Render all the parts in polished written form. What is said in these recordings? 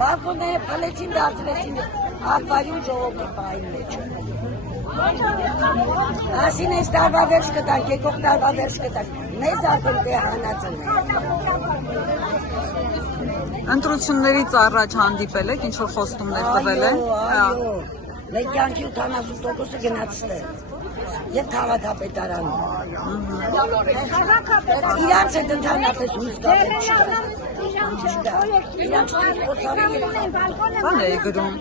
Բալկոնները փլեցին, դարձրեցին ակվարիում ժողովրդի պահին մեջ։ Ասին այս տարվա վերջ կտանք, եկող տարվա վերջ կտանք, մեզ արդեն դե հանածն է։ Ընտրություններից առաջ հանդիպել եք, ինչ-որ խոստումներ տվել են։ Այո, մեր կյանքի 80%-ը գնացել է։ Եվ քաղաքապետարանում։ Իրանց հետ ընդհանրապես հուսկապետ չկա։ Իրանց Բան է գրում։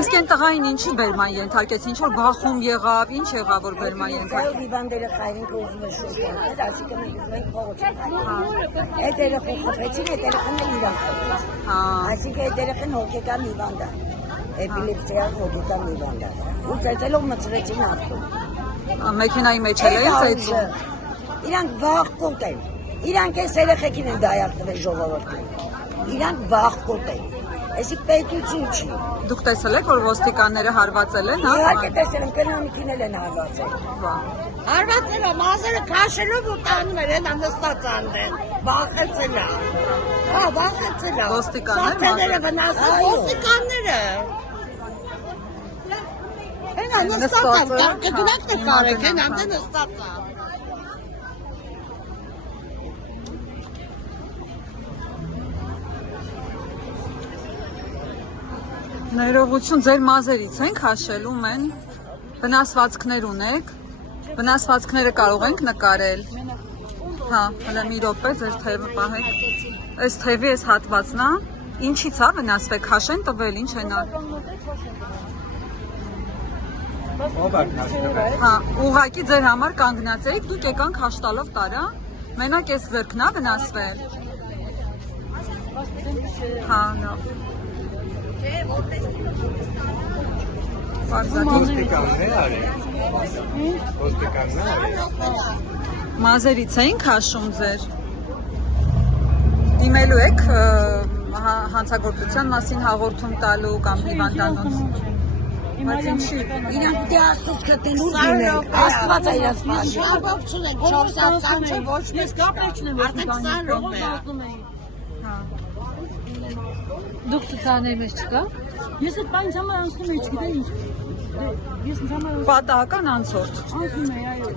Իսկ այն տղային ինչի բերման ենթարկեց, ինչ որ բախում եղավ, ինչ եղավ որ բերման ենթարկեց։ Հիվանդերը խայրինքը ուզում է շոկան, ասիկը մենք ուզում ենք փողոցը։ Այդ երեխան խփեցին, այդ երեխան իրան խփեց։ Այսինքն այդ երեխան հոգեկան հիվանդ է, էպիլեպսիա հոգեկան հիվանդ է։ Ու ծեծելով մցրեցին ավտոն։ Մեքենայի մեջ էլ է ծեծում։ Իրանք վախկոտ են, իրանք այս երեխեքին են դայակ տվել ժողովրդին։ Իրանք վախկոտ են, այսի պետություն չի։ Դուք տեսել եք, որ ոստիկանները հարվածել են, հա։ Իհարկե տեսել եմ, կնամիքին էլ են հարվածել։ Հարվածել է, մազերը քաշելով ու տանում էր, են նստած անդեն, վախեցել է։ Հա, վախեցել է։ Ոստիկանները վնասել, ոստիկանները։ Հենա նստած են, կգնաք նկարեք, հեն անդեն նստած է։ Ներողություն, ձեր մազերից են քաշելում են, վնասվածքներ ունեք, վնասվածքները կարող ենք նկարել, հա, հələ մի րոպե ձեր թևը պահեք, այս թևի այս հատվածն է, ինչից է վնասվել, քաշեն տվել, ինչ են հա, ուղղակի ձեր համար կանգնած էիք, դուք եկանք հաշտալով տարա, մենակ այս ձեռքն է վնասվել, հա, նավ Մազերից էին քաշում ձեր դիմելու եք հանցագործության մասին հաղորդում տալու կամ հիվանդանոց բայց ինչի իրանք դե աստուց կտելու դիմենք աստված է իրաց մաշի Շարբոքցուն եք 4 սատան չէ ոչ մեզ կապեչն եմ արդեն 20 րոպե Դուք ցուցաների մեջ չկա։ Ես այդ բանից համար անցնում եմ, չգիտեմ ինչ։ Ես համար պատահական անցորդ անցնում եմ, այո։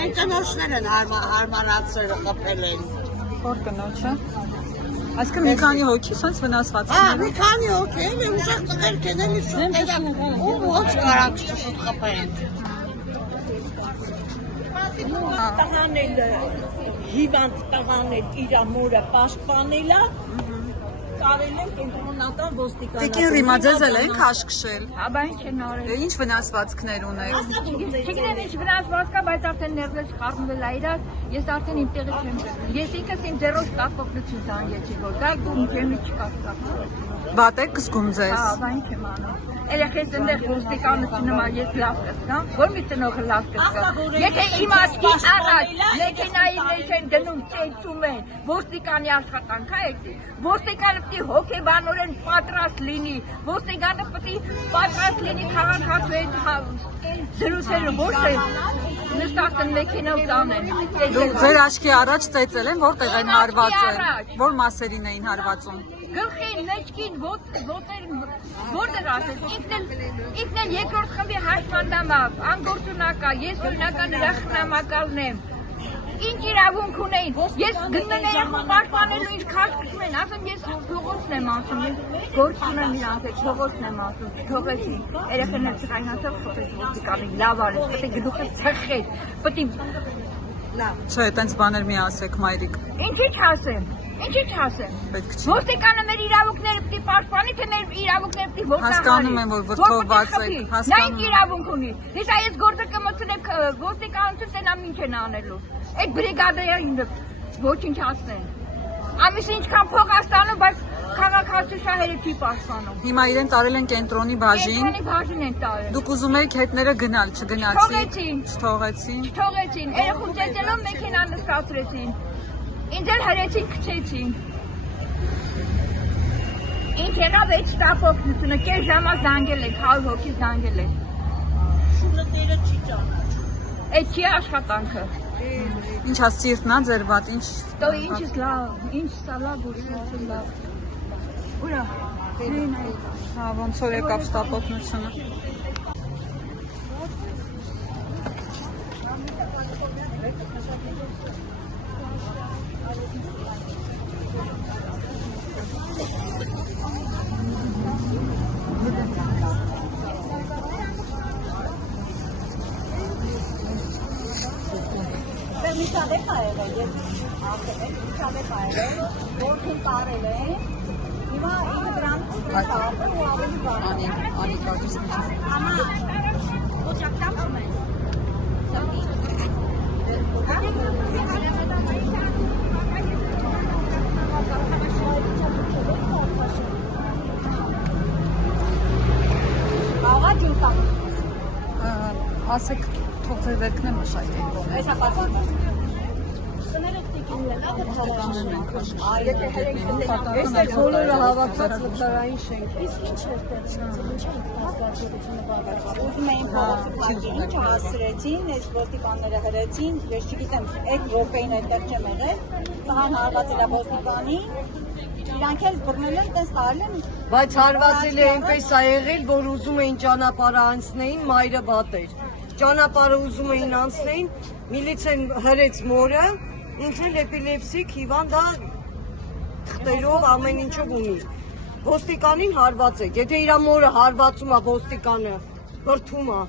Են կնոջներ են հարմարացրել խփել են։ Որ կնոջը Այսինքն մի քանի հոգի սենց վնասված են։ Մի քանի հոգի են, ուժեղ տղեր կենելի շուտ եկան։ Ու ոնց կարանք շուտ խփեն։ Տղան էլ հիվանդ տղան էլ իր մորը պաշտպանել է։ Կարել են կենտրոնական ոստիկանական։ Տիկին Ռիմա ձեզ էլ են քաշքշել։ Աբա ինչ են արել։ Ինչ վնասվածքներ ունեք։ Չգիտեմ ինչ վնասված կա, բայց արդեն ներվեց խառնվել է իրար, ես արդեն իմ տեղի չեմ գտնում։ Ես ինքս իմ ձեռով կապօգնություն զանգեցի, որ գայ դու ջեմի չկա։ Վատ եք զգում ձեզ։ Հա, բա ինչ եմ անում։ Երեխես այնտեղ ոստիկանությունում ես լավ կսկամ, որ մի ծնողը լավ կսկա։ Եթե իմ աչքի առաջ մեքենայի մեջ են գնում ծեծում են, ոստիկանի աշխատանք է էլի։ Ոստիկանը պետք է հոգեբանորեն պատրաստ լինի, ոստիկանը պետք է պատրաստ լինի քաղաքացու հետ զրուցելու, ոչ թե նստած են մեքենով տանեն։ Ձեր աչքի առաջ ծեծել են, որտեղ են հարվածել, որ մասերին էին հարվածում։ Գլխին, մեջքին, որտեղ ասես, ինքն էլ երկրորդ խմբի հաշմանդամա, անգործունակա, ես օրինական նրա խնամակալն եմ։ Ինչ իրավունք ունեին, ես գնեն երախում պաշտպանելու ինչ քաշքշում են, ասեմ ես փողոցն եմ ասում, ես գործ ունեմ իրանց հետ, փողոցն եմ ասում, չթողեցին, երեխաներ չխայնացավ, խփեց ոստիկանին, լավ արեց, պետք է գլուխը ծխեց, պետք է Չէ, այտենց բաներ մի ասեք, մայրիկ։ Ինչի չասեմ։ Ինչի չասեմ։ Ոստիկանը մեր իրավունքները պետք է պաշտպանի, թե մեր իրավունքները պետք է որդաղարի։ Հասկանում եմ, որ վրդովված եք, Նա ինչ իրավունք ունի։ Հեսա ես գործը կմցնեք ոստիկանություն տենամ ինչ են անելու։ Այդ բրիգադերը ոչինչ ասեն։ Ամիս ինչքան փող աստանում, բայց քաղաքացու շահերը չի պաշտպանում։ Հիմա իրեն տարել են կենտրոնի բաժին։ Կենտրոնի բաժին են տարել։ Դուք ուզում եք հետները գնալ, չգնացին։ Չթողեցին։ Չթողեցին։ Երախում ծեծելով մեքենան նստացրեցին։ Ինձ էլ հրեցին, քչեցին։ Ինչ եղավ այդ շտապօգնությունը, կես ժամա զանգել եք, 100 հոգի զանգել եք։ Շունը տերը չի ճանաչում։ Այդ չի աշխատանքը։ Ինչա սիրտնա ձեր վատ, ինչ Դո ինչս լավ, ինչ սալա բուրշը լավ։ Ուրա։ հա ոնց որ եկավ շտապօգնությունը։ Միջավայր եղել, ես ասել եմ, միջավայր եղել, որքին տարել է, հիմա ինը դրանց սարը ու ավելի բան։ Անի կարծես ինչի։ Ամա, ոչակտամ չմես։ Աղա ջուտան։ Ասեք թող ձեր վերքն է մշակել։ Այսա պատասխան։ Սներեք տիկինն է, բոլորը հավաքած լճարային շենք։ իսկ ինչ էր տեղում, ինչ է պատկերությունը բաղկացած։ Ուզում էին փոխանակել, ինչ հասրեցին, այս ոստիկանները հրեցին, ես չգիտեմ, այդ րոպեին այդտեղ չեմ եղել, սահան հարված էր ոստիկանի, իրանք էլ բռնել են, տես տարել են։ Բայց հարվածել է այնպես ա եղել, որ ուզում էին ճանապարհը անցնեին, մայրը վատ էր։ Ճանապարհը ուզում էին անցնեին, միլիցիան հրեց մորը, ինքն էլ էպիլեպսիկ հիվանդ է, թղթերով ամեն ինչով ունի։ Ոստիկանին հարված է, եթե իր մորը հարվածում է ոստիկանը, բրդում է։